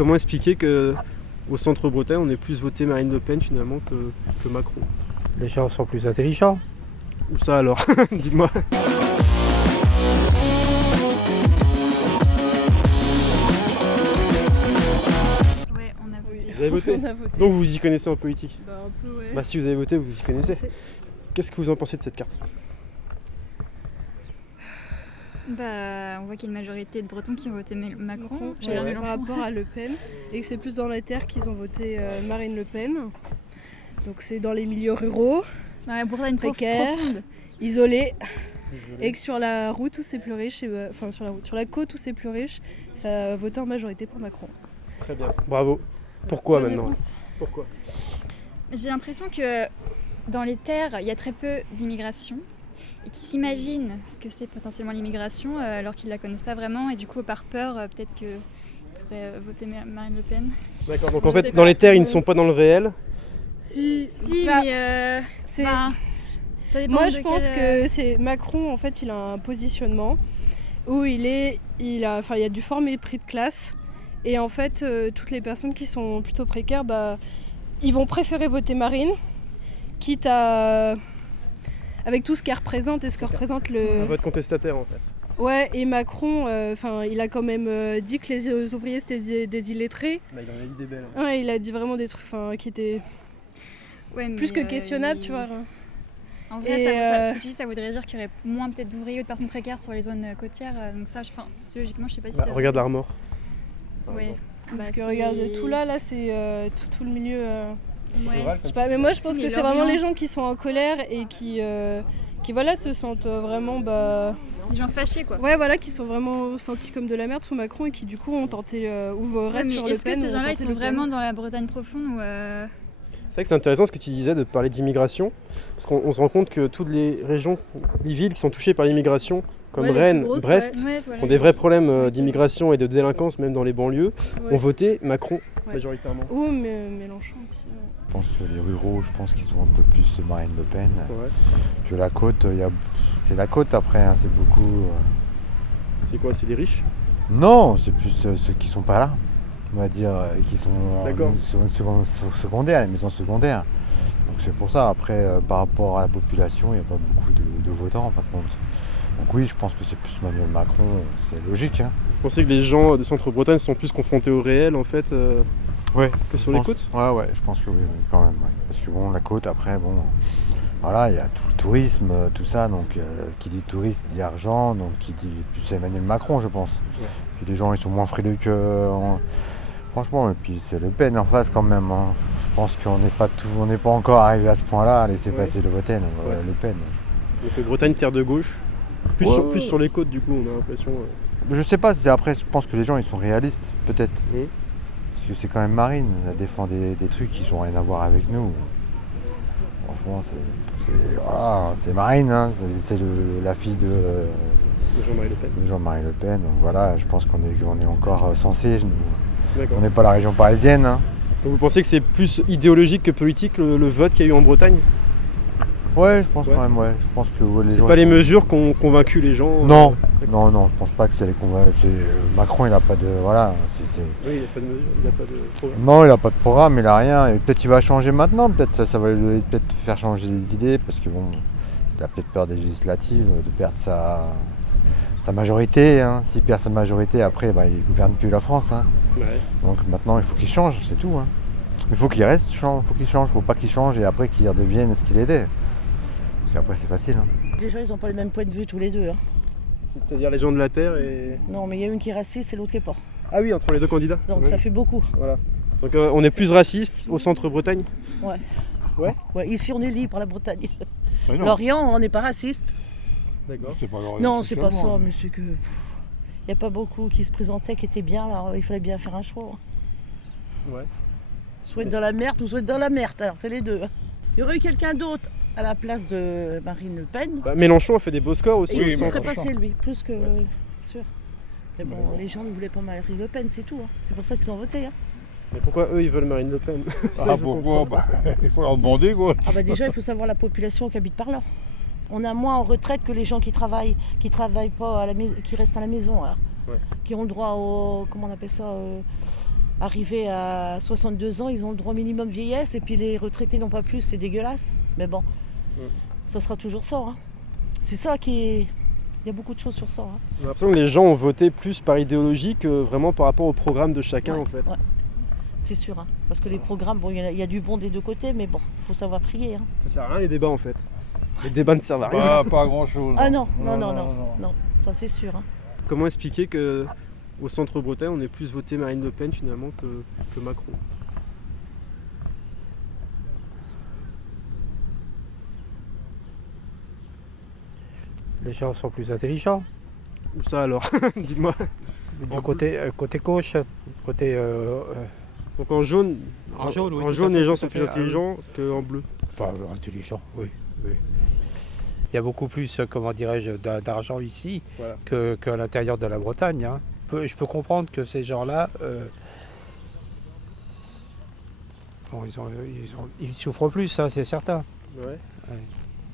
comment expliquer qu'au centre-Bretagne, on ait plus voté Marine Le Pen finalement que Macron? Les gens sont plus intelligents. Où ça alors? Dites-moi. Ouais, on a voté. Vous avez voté? On a voté. Donc vous vous y connaissez en politique? Bah un peu ouais. Bah si vous avez voté, vous y connaissez. C'est- Qu'est-ce que vous en pensez de cette carte? Bah, on voit qu'il y a une majorité de Bretons qui ont voté Macron. J'ai Ouais, l'air par Mélenchon. rapport à Le Pen, et que c'est plus dans la terre qu'ils ont voté Marine Le Pen. Donc c'est dans les milieux ruraux, Dans la Bretagne précaire. profonde. isolés, Désolé. et que sur la route où c'est plus riche, enfin sur la côte où c'est plus riche, ça a voté en majorité pour Macron. Très bien. Bravo. Pourquoi Bonne maintenant? réponse. Pourquoi? J'ai l'impression que dans les terres, il y a très peu d'immigration et qu'ils s'imaginent ce que c'est potentiellement l'immigration alors qu'ils ne la connaissent pas vraiment et du coup par peur peut-être qu'ils pourraient voter Marine Le Pen. D'accord, donc Je en fait sais dans pas. les terres ils ne sont pas dans le réel. Si, Bah, mais c'est... ça dépend Moi, de je pense quel, que c'est Macron. En fait, il a un positionnement où il y a du fort mépris de classe. Et en fait, toutes les personnes qui sont plutôt précaires, bah, ils vont préférer voter Marine, quitte à, avec tout ce qu'elle représente et ce que représente Un le. vote contestataire en fait. Ouais. Et Macron, il a quand même dit que les ouvriers c'était des illettrés. Bah, il en a dit des belles. Ouais, il a dit vraiment des trucs, qui étaient Ouais, mais, plus que questionnables, tu vois. En vrai, Et, ce que tu dis, ça voudrait dire qu'il y aurait moins peut-être d'ouvriers ou de personnes précaires sur les zones côtières. Donc ça, sociologiquement, je sais pas si Bah, c'est... regarde l'Armor. par Ouais. exemple. Parce que c'est- regarde, tout là, c'est tout le milieu. Ouais. Je sais pas, mais moi je pense Oui, que et c'est vraiment l'Orient. les gens qui sont en colère et qui voilà, se sentent vraiment Les gens fâchés, quoi. ouais, voilà, qui sont vraiment sentis comme de la merde sous Macron et qui du coup ont tenté ou Ouais, restent mais sur Le est-ce que Pen. ces ont gens-là, ils tenté sont Le Pen. vraiment dans la Bretagne profonde ou C'est vrai que c'est intéressant ce que tu disais de parler d'immigration, parce qu'on se rend compte que toutes les régions, les villes qui sont touchées par l'immigration, comme Ouais, les Rennes, plus grosses, Brest, Ouais, voilà. ont des vrais problèmes d'immigration et de délinquance même dans les banlieues, Ouais. ont voté Macron Ouais. majoritairement. Ou Mélenchon aussi. Je pense que les ruraux, je pense qu'ils sont un peu plus Marine Le Pen. Ouais. Que la côte, c'est la côte après, hein, c'est beaucoup. C'est quoi? C'est les riches? Non, c'est plus ceux qui sont pas là, on va dire, et qui sont D'accord. sur secondaire, les maisons secondaires. Donc c'est pour ça. Après, par rapport à la population, il n'y a pas beaucoup de votants en fin de compte. Donc oui, je pense que c'est plus Emmanuel Macron, c'est logique. Hein. Vous pensez que les gens de Centre-Bretagne sont plus confrontés au réel en fait Ouais. que sur les côtes? Ouais, je pense que oui, quand même. Ouais. Parce que bon, la côte, après, bon, voilà, il y a tout le tourisme, tout ça. Donc, qui dit tourisme dit argent, donc qui dit plus Emmanuel Macron, je pense. Ouais. Puis les gens, ils sont moins frileux que. Franchement, et puis c'est Le Pen en face quand même. Hein. Je pense qu'on n'est pas encore arrivé à ce point-là à laisser Ouais. passer Le Pen. Ouais. Le Pen. Donc Bretagne, terre de gauche. Plus, Ouais. plus sur les côtes du coup, on a l'impression. Je sais pas, après, je pense que les gens, ils sont réalistes, peut-être. Mhm. Parce que c'est quand même Marine, elle défend des trucs qui n'ont rien à voir avec nous. Franchement, c'est Marine, hein. C'est la fille de Jean-Marie Le Pen. Jean-Marie Le Pen. Donc voilà, je pense qu'on est encore censé. D'accord. On n'est pas la région parisienne. Hein. Donc vous pensez que c'est plus idéologique que politique le vote qu'il y a eu en Bretagne? Ouais, je pense Ouais. quand même, ouais. Je pense que les C'est gens pas les sont- mesures qui ont convaincu les gens? Non, d'accord. non, je pense pas que c'est les convaincre. Macron, il a pas de. Voilà. Oui, il n'y a pas de mesures, il n'y a pas de programme. Non, il a pas de programme, il a rien. Et peut-être il va changer maintenant. Peut-être ça va lui peut-être faire changer les idées parce que bon, il a peut-être peur des législatives, de perdre sa majorité. Hein. S'il perd sa majorité, après, bah, il gouverne plus la France. Hein. Ouais. Donc maintenant, il faut qu'il change, c'est tout. Hein. Il faut qu'il reste, faut qu'il change. Faut pas qu'il change et après qu'il redevienne ce qu'il était. Parce qu'après, c'est facile. Hein. Les gens, ils n'ont pas le même point de vue tous les deux. Hein. C'est-à-dire les gens de la terre et... Non, mais il y a une qui est raciste et l'autre qui n'est pas. Ah oui, entre les deux candidats. Donc Ouais. ça fait beaucoup. Voilà. Donc on est plus raciste au centre-Bretagne? Ouais, ici, on est libre, la Bretagne. Mais non, L'Orient, on n'est pas raciste. D'accord. c'est pas l'Orient Non, c'est pas ça, spécialement, mais c'est que. Il n'y a pas beaucoup qui se présentaient, qui étaient bien, alors il fallait bien faire un choix. Ouais. Soit être dans la merde ou soit être dans la merde, alors c'est les deux. Il y aurait eu quelqu'un d'autre à la place de Marine Le Pen. Bah, Mélenchon a fait des beaux scores aussi. Et Oui, il au mais serait centre. franchement. passé lui, plus que Ouais. sûr. Mais bon, les gens ne voulaient pas Marine Le Pen, c'est tout. Hein. C'est pour ça qu'ils ont voté. Hein. Mais pourquoi eux ils veulent Marine Le Pen? Ça, Ah je pourquoi comprends pas. Il faut leur demander quoi. Ah bah déjà, il faut savoir la population qui habite par là. On a moins en retraite que les gens qui travaillent pas à la qui restent à la maison, alors. Ouais. Qui ont le droit au, comment on appelle ça, Arrivés à 62 ans, ils ont le droit minimum vieillesse et puis les retraités n'ont pas plus, c'est dégueulasse. Mais bon, ça sera toujours ça. Hein. C'est ça qui est... Il y a beaucoup de choses sur ça. Hein. J'ai l'impression que les gens ont voté plus par idéologie que vraiment par rapport au programme de chacun Ouais, en fait. ouais. C'est sûr. Hein. Parce que les programmes, bon, il y a du bon des deux côtés, mais bon, il faut savoir trier. Hein. Ça sert à rien les débats en fait. Les débats ne servent à rien. Pas grand chose. Ah non, ça c'est sûr. Hein. Comment expliquer que au centre-Bretagne on ait plus voté Marine Le Pen finalement que Macron? Les gens sont plus intelligents. Où ça alors? Dites-moi. Du côté gauche, côté Donc en jaune, En jaune, oui, en tout jaune à fait, les gens tout sont à plus fait. intelligents qu'en bleu. enfin intelligents, oui. Il y a beaucoup plus, comment dirais-je, d'argent ici Voilà. qu'à l'intérieur de la Bretagne. Hein. Je peux comprendre que ces gens-là, bon, ils souffrent plus, ça c'est certain. Ouais.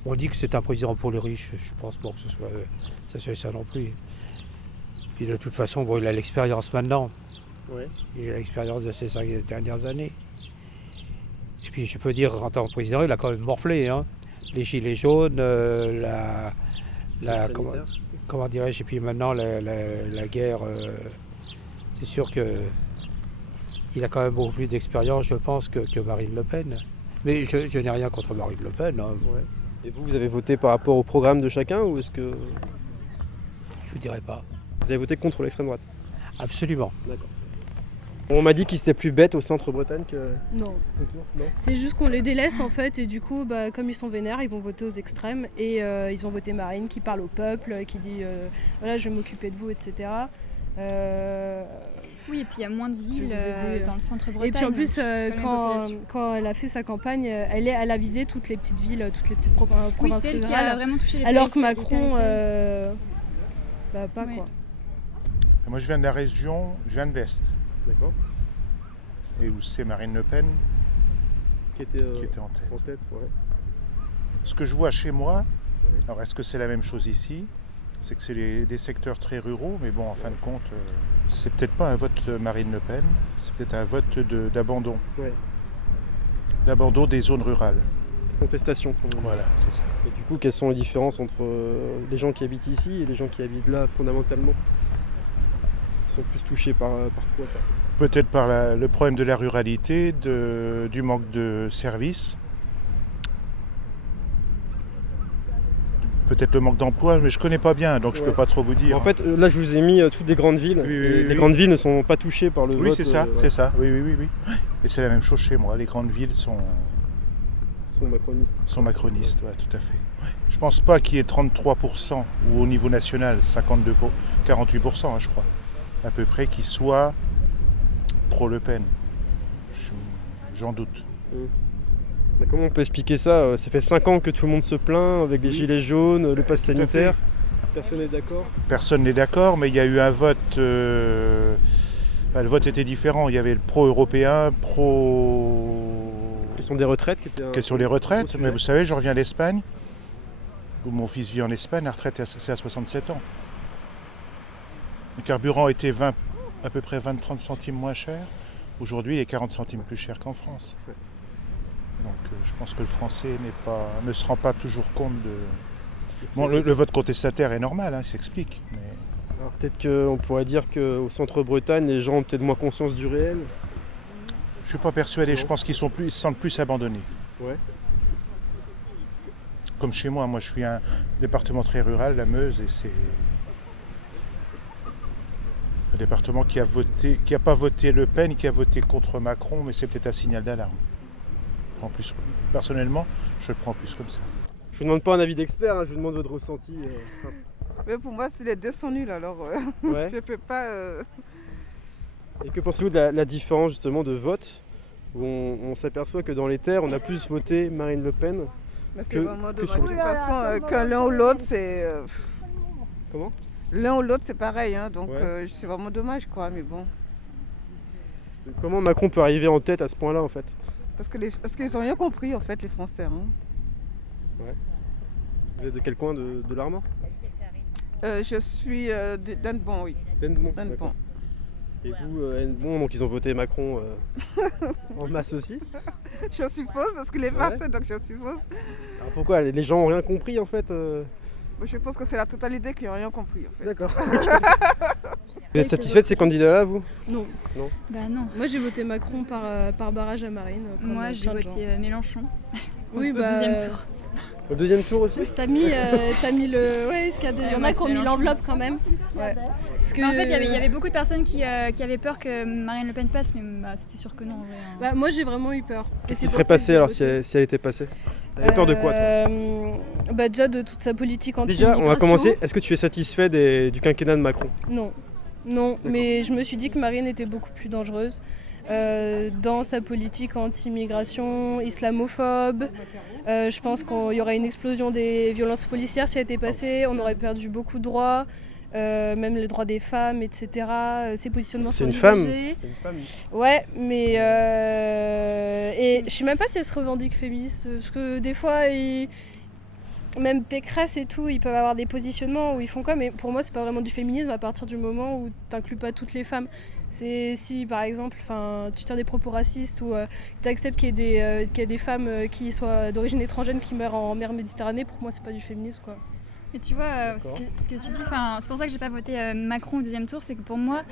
On dit que c'est un président pour les riches, je pense pas que ce soit ça non plus. Puis de toute façon, bon, il a l'expérience maintenant. Ouais. Il a l'expérience de ces 5 dernières années. Et puis je peux dire, en tant que président, il a quand même morflé. Hein. Les gilets jaunes, comment dirais-je, et puis maintenant la guerre, c'est sûr qu'il a quand même beaucoup plus d'expérience, je pense, que Marine Le Pen. Mais je n'ai rien contre Marine Le Pen. Hein. Ouais. Et vous avez voté par rapport au programme de chacun ou est-ce que Je ne dirais pas. vous avez voté contre l'extrême droite? Absolument. D'accord. On m'a dit qu'ils étaient plus bêtes au centre-Bretagne que Non. autour, non? C'est juste qu'on les délaisse en fait et du coup comme ils sont vénères ils vont voter aux extrêmes et ils ont voté Marine qui parle au peuple, qui dit voilà je vais m'occuper de vous etc. Oui, et puis il y a moins de villes vous aider, dans le centre-Bretagne. Et puis en plus donc pas la même population. quand elle a fait sa campagne elle a visé toutes les petites villes, toutes les petites Oui, provinces c'est elle qui a rurales. vraiment touché les Alors que périphéries, Macron les périphéries. pas Oui. quoi. Moi, je viens de la région, je viens de l'Est. D'accord. Et où c'est Marine Le Pen Qui était en tête. en tête, ouais. Ce que je vois chez moi, alors est-ce que c'est la même chose ici? C'est que c'est des secteurs très ruraux, mais bon, en fin de compte, c'est peut-être pas un vote Marine Le Pen, c'est peut-être un vote d'abandon. Ouais. D'abandon des zones rurales. Contestation. comme on dit. Voilà, c'est ça. Et du coup, quelles sont les différences entre les gens qui habitent ici et les gens qui habitent là, fondamentalement? Ils sont plus touchés par quoi? Peut-être par le problème de la ruralité, du manque de services. Peut-être le manque d'emploi, mais je connais pas bien, donc je peux pas trop vous dire. En fait, là, je vous ai mis toutes les grandes villes. Oui, et oui. les grandes villes ne sont pas touchées par le vote. Oui, c'est ça, ouais, c'est ça. Oui. Et c'est la même chose chez moi. Les grandes villes sont sont macronistes. macronistes, ouais, tout à fait. Ouais. Je pense pas qu'il y ait 33%, ou au niveau national, 48%, hein, je crois, à peu près, qui soient pro-Le Pen. J'en doute. Mais comment on peut expliquer ça? Ça fait 5 ans que tout le monde se plaint avec les gilets jaunes, le pass Tout à sanitaire. fait. Personne n'est d'accord. Personne n'est d'accord, mais il y a eu un vote. Le vote était différent. Il y avait le pro-européen, Question des retraites qui était un... question des retraites. gros Mais sujet. vous savez, je reviens d'Espagne, où mon fils vit en Espagne. La retraite, c'est à 67 ans. Le carburant était à peu près 20-30 centimes moins cher. Aujourd'hui, il est 40 centimes plus cher qu'en France. Donc je pense que le Français ne se rend pas toujours compte de... Bon, le vote contestataire est normal, hein, il s'explique. Mais... Alors peut-être qu'on pourrait dire qu'au centre-Bretagne, les gens ont peut-être moins conscience du réel. Je suis pas persuadé, Non. je pense qu'ils se sentent plus abandonnés. Ouais. Comme chez moi, je suis un département très rural, la Meuse, et c'est un département qui a pas voté Le Pen, qui a voté contre Macron, mais c'est peut-être un signal d'alarme. Personnellement, je le prends plus comme ça. Je vous demande pas un avis d'expert, hein, je vous demande votre ressenti. Simple. Mais pour moi, les deux sont nuls, alors Ouais. je peux pas... Et que pensez-vous de la différence justement de vote où on s'aperçoit que dans les terres, on a plus voté Marine Le Pen? Mais c'est Que- vraiment que dommage. sur De le- toute façon, que l'un ou l'autre, c'est... Comment? L'un ou l'autre, c'est pareil, hein, donc Ouais. c'est vraiment dommage, quoi, mais bon. Comment Macron peut arriver en tête à ce point-là en fait? Parce qu'ils n'ont rien compris, en fait, les Français. Hein. Vous êtes de quel coin de l'Armand? Je suis d'Annebon, oui. D'Ennebon, D'Annebon. d'accord. Et vous, bon, donc ils ont voté Macron en masse aussi. Je suppose, parce qu'il est passé, donc je suppose. Alors pourquoi les gens ont rien compris en fait Mais je pense que c'est la totalité qui n'a rien compris en fait. D'accord. Vous êtes satisfait de ces candidats-là, vous? Non. Bah non. Moi j'ai voté Macron par barrage à Marine. comme Moi, j'ai plein de gens. voté Mélenchon Oui, au bah, deuxième tour. Au deuxième tour aussi? T'as mis le. Ouais, parce qu'il y a des. Il y en moi, a qui ont c'est mis Mélenchon. l'enveloppe quand même. Ouais. Parce que. En fait, il y avait beaucoup de personnes qui avaient peur que Marine Le Pen passe, mais bah, c'était sûr que non. En vrai, hein. Bah, moi j'ai vraiment eu peur. Et Qu'est-ce c'est qui pour serait ça que passé j'ai alors voté. si elle était passée? T'avais peur de quoi toi? Bah déjà de toute sa politique Déjà, anti-immigration. on va commencer. Est-ce que tu es satisfait du quinquennat de Macron? Non, mais je me suis dit que Marine était beaucoup plus dangereuse dans sa politique anti-immigration, islamophobe. Je pense qu'il y aurait une explosion des violences policières si elle était passée. On aurait perdu beaucoup de droits, même les droits des femmes, etc. Ses positionnements C'est sur une femme. l'IVG. C'est une femme. Ouais, mais et je sais même pas si elle se revendique féministe, parce que des fois, même Pécresse et tout, ils peuvent avoir des positionnements où ils font quoi, mais pour moi, c'est pas vraiment du féminisme à partir du moment où t'inclus pas toutes les femmes. C'est si, par exemple, tu tiens des propos racistes ou tu acceptes qu'il y ait des femmes qui soient d'origine étrangère qui meurent en mer Méditerranée, pour moi, c'est pas du féminisme, quoi. Mais tu vois, ce que tu dis, c'est pour ça que j'ai pas voté Macron au deuxième tour, c'est que pour moi,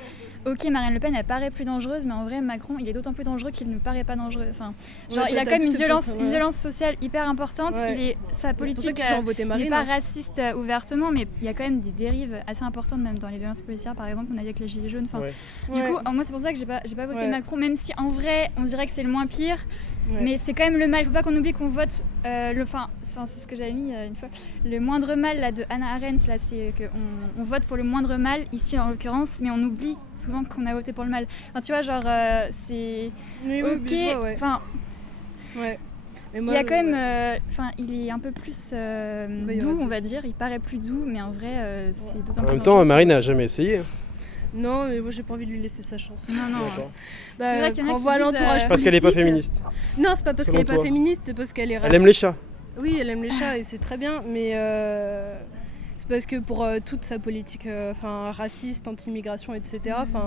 ok, Marine Le Pen, elle paraît plus dangereuse, mais en vrai, Macron, il est d'autant plus dangereux qu'il ne paraît pas dangereux. Enfin, genre, Ouais, il a toi, quand même t'as une violence sociale hyper importante. Ouais. Sa C'est pour ça politique que les gens ont voté n'est Marine. pas hein. raciste ouvertement, mais il y a quand même des dérives assez importantes, même dans les violences policières, par exemple, on a vu avec les Gilets jaunes. Enfin, Ouais. Du Ouais. coup, moi, c'est pour ça que j'ai pas voté Ouais. Macron, même si en vrai, on dirait que c'est le moins pire. Ouais. Mais c'est quand même le mal, il faut pas qu'on oublie qu'on vote c'est ce que j'avais mis une fois, le moindre mal là, de Hannah Arendt, là, c'est qu'on vote pour le moindre mal, ici en l'occurrence, mais on oublie souvent qu'on a voté pour le mal. Enfin, tu vois, genre, c'est Oui, ok, mais je vois, ouais. enfin, Ouais. Mais il moi, y a quand même, il est un peu plus il y aura doux, on plus. va dire, il paraît plus doux, mais en vrai, c'est d'autant En plus même temps, dangereux. Marine n'a jamais essayé. Non, mais moi, j'ai pas envie de lui laisser sa chance. Non, non. Bah, C'est vrai qu'il y en a quand qui on voit disent, l'entourage Parce qu'elle n'est pas politique- féministe. Non, c'est pas parce Selon qu'elle est pas toi. féministe, c'est parce qu'elle est raciste. Elle aime les chats. Oui, elle aime les chats et c'est très bien, mais c'est parce que pour toute sa politique raciste, anti-immigration, etc.,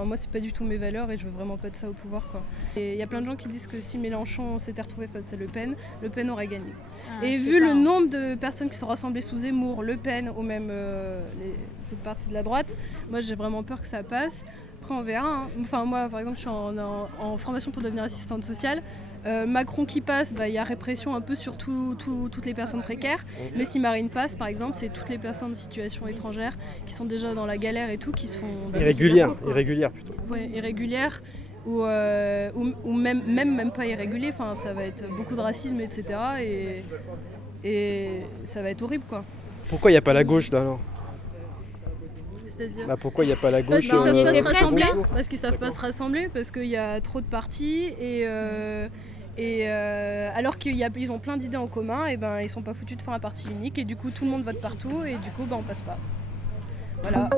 moi, c'est pas du tout mes valeurs et je veux vraiment pas de ça au pouvoir, quoi. Et il y a plein de gens qui disent que si Mélenchon s'était retrouvé face à Le Pen aurait gagné. Ah, Et je sais vu pas, le hein. nombre de personnes qui sont rassemblées sous Zemmour, Le Pen ou même les autres partis de la droite, moi j'ai vraiment peur que ça passe. Après on verra. Hein. Enfin moi par exemple je suis en formation pour devenir assistante sociale. Macron qui passe, il y a répression un peu sur toutes les personnes précaires. Mais si Marine passe par exemple, c'est toutes les personnes en situation étrangère qui sont déjà dans la galère et tout, qui se font... Irrégulière plutôt. Ouais, irrégulière. Ou même pas irrégulier, ça va être beaucoup de racisme, etc. Et ça va être horrible, quoi. Pourquoi il n'y a pas la gauche là alors? C'est-à-dire Pourquoi il n'y a pas la parce gauche qu'ils savent pas était se rassembler, presque. parce qu'ils savent pas se rassembler, parce qu'il y a trop de partis et alors qu'ils ont plein d'idées en commun, et ils sont pas foutus de faire un parti unique et du coup tout le monde vote partout et du coup on passe pas. Voilà.